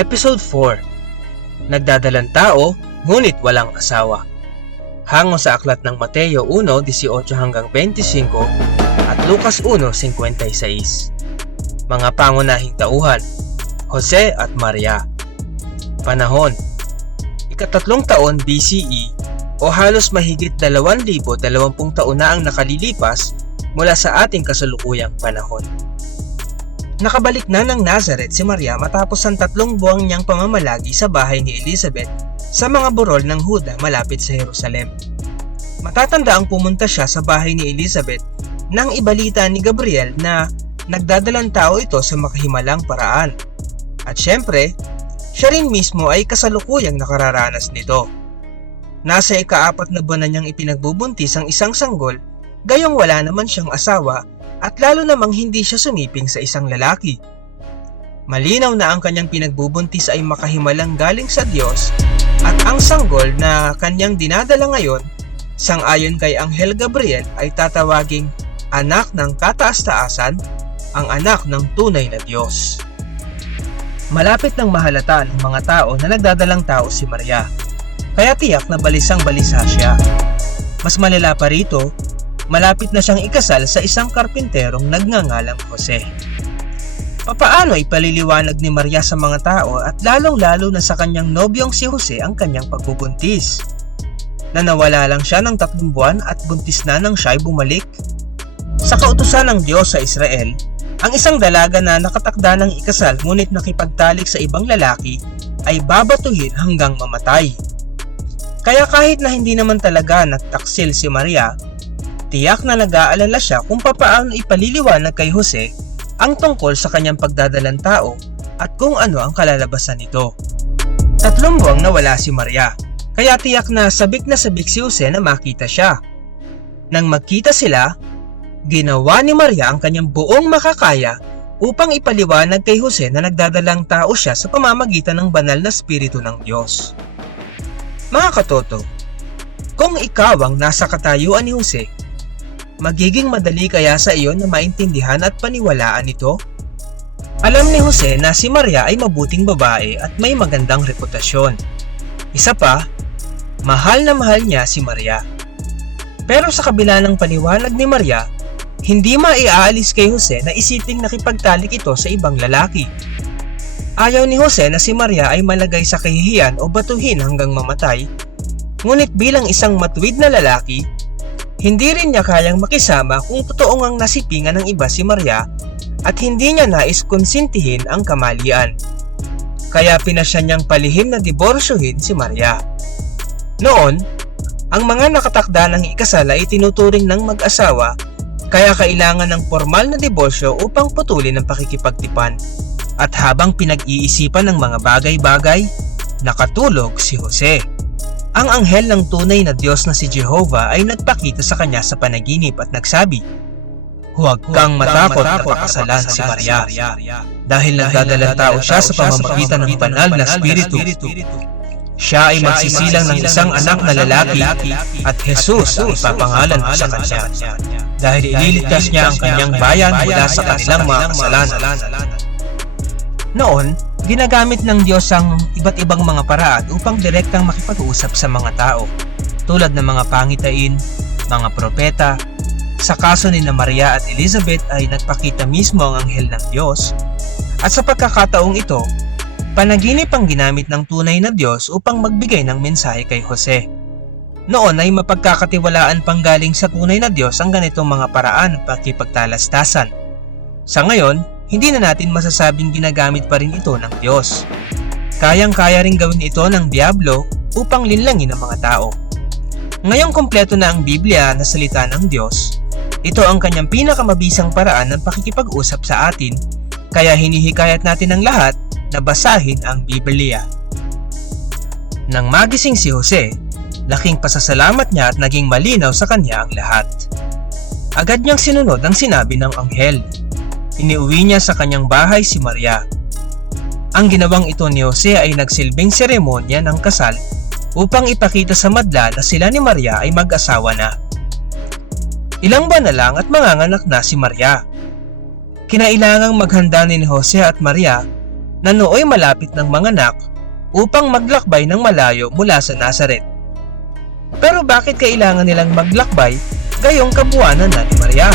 Episode 4. Nagdadalang tao, ngunit walang asawa. Hango sa aklat ng Mateo 1:18 hanggang 25 at Lucas 1:56. Mga pangunahing tauhan, Jose at Maria. Panahon, ika-3 taon BCE o halos mahigit 2,020 taon na ang nakalilipas mula sa ating kasalukuyang panahon. Nakabalik na ng Nazareth si Maria matapos ang 3 buwang niyang pamamalagi sa bahay ni Elizabeth sa mga burol ng Huda malapit sa Jerusalem. Matatanda ang pumunta siya sa bahay ni Elizabeth nang ibalita ni Gabriel na nagdadalang tao ito sa makahimalang paraan. At syempre, siya rin mismo ay kasalukuyang nakararanas nito. Nasa ika-4 na buwan na niyang ipinagbubuntis ang isang sanggol, gayong wala naman siyang asawa at lalo namang hindi siya sumiping sa isang lalaki. Malinaw na ang kanyang pinagbubuntis ay makahimalang galing sa Diyos at ang sanggol na kanyang dinadala ngayon, sang-ayon kay Anghel Gabriel, ay tatawaging anak ng kataas-taasan, ang anak ng tunay na Diyos. Malapit nang mahalata ng mga tao na nagdadalang tao si Maria, kaya tiyak na balisang-balisa siya. Mas malala pa rito, malapit na siyang ikasal sa isang karpinterong nagngangalang Jose. Papaano ipaliliwanag ni Maria sa mga tao at lalong-lalo na sa kanyang nobyong si Jose ang kanyang pagbubuntis? Na nawala lang siya ng 3 buwan at buntis na nang siya'y bumalik? Sa kautusan ng Diyos sa Israel, ang isang dalaga na nakatakda ng ikasal ngunit nakipagtalik sa ibang lalaki ay babatuhin hanggang mamatay. Kaya kahit na hindi naman talaga nagtaksil si Maria, tiyak na nag-aalala siya kung papaano ipaliliwanag kay Jose ang tungkol sa kanyang pagdadalang tao at kung ano ang kalalabasan nito. 3 buwang nawala si Maria, kaya tiyak na sabik si Jose na makita siya. Nang magkita sila, ginawa ni Maria ang kanyang buong makakaya upang ipaliwanag kay Jose na nagdadalang tao siya sa pamamagitan ng banal na Espiritu ng Diyos. Mga katoto, kung ikaw ang nasa katayuan ni Jose, magiging madali kaya sa iyo na maintindihan at paniwalaan ito? Alam ni Jose na si Maria ay mabuting babae at may magandang reputasyon. Isa pa, mahal na mahal niya si Maria. Pero sa kabila ng paniwanag ni Maria, hindi maiaalis kay Jose na isiping nakipagtalik ito sa ibang lalaki. Ayaw ni Jose na si Maria ay malagay sa kahihiyan o batuhin hanggang mamatay, ngunit bilang isang matuwid na lalaki, hindi rin niya kayang makisama kung totoo ngang nasipingan ng iba si Maria at hindi niya nais konsintihin ang kamalian. Kaya pinasya niyang palihim na diborsyohin si Maria. Noon, ang mga nakatakda ng ikasal ay tinuturing ng mag-asawa, kaya kailangan ng formal na diborsyo upang putulin ang pakikipagtipan. At habang pinag-iisipan ng mga bagay-bagay, nakatulog si Jose. Ang anghel ng tunay na Diyos na si Jehovah ay nagpakita sa kanya sa panaginip at nagsabi, "Huwag kang matakot na pakasalan si Maria, dahil nagdadalang tao siya sa pamamagitan ng banal na Espiritu. Siya ay magsisilang ng isang anak na lalaki at Jesus ang ipapangalan mo sa kanya, dahil ililigtas niya ang kanyang bayan mula sa kanilang mga kasalanan." Noon, ginagamit ng Diyos ang iba't ibang mga paraan upang direktang makipag-usap sa mga tao, tulad ng mga pangitain, mga propeta. Sa kaso ni Maria at Elizabeth ay nagpakita mismo ang anghel ng Diyos, at sa pagkakataong ito, panaginip ang ginamit ng tunay na Diyos upang magbigay ng mensahe kay Jose. Noon ay mapagkakatiwalaan pang galing sa tunay na Diyos ang ganitong mga paraan ng pakipagtalastasan. Sa ngayon, hindi na natin masasabing ginagamit pa rin ito ng Diyos. Kayang-kaya rin gawin ito ng Diablo upang linlangin ang mga tao. Ngayong kumpleto na ang Biblia na salita ng Diyos, ito ang kanyang pinakamabisang paraan ng pakikipag-usap sa atin, kaya hinihikayat natin ang lahat na basahin ang Biblia. Nang magising si Jose, laking pasasalamat niya at naging malinaw sa kanya ang lahat. Agad niyang sinunod ang sinabi ng anghel. Iniuwi niya sa kanyang bahay si Maria. Ang ginawang ito ni Jose ay nagsilbing seremonya ng kasal upang ipakita sa madla na sila ni Maria ay mag-asawa na. Ilang buwan na lang at manganganak na si Maria. Kinailangang maghanda ni Jose at Maria na nooy malapit ng manganak upang maglakbay ng malayo mula sa Nazaret. Pero bakit kailangan nilang maglakbay gayong kabuuanan na ni Maria?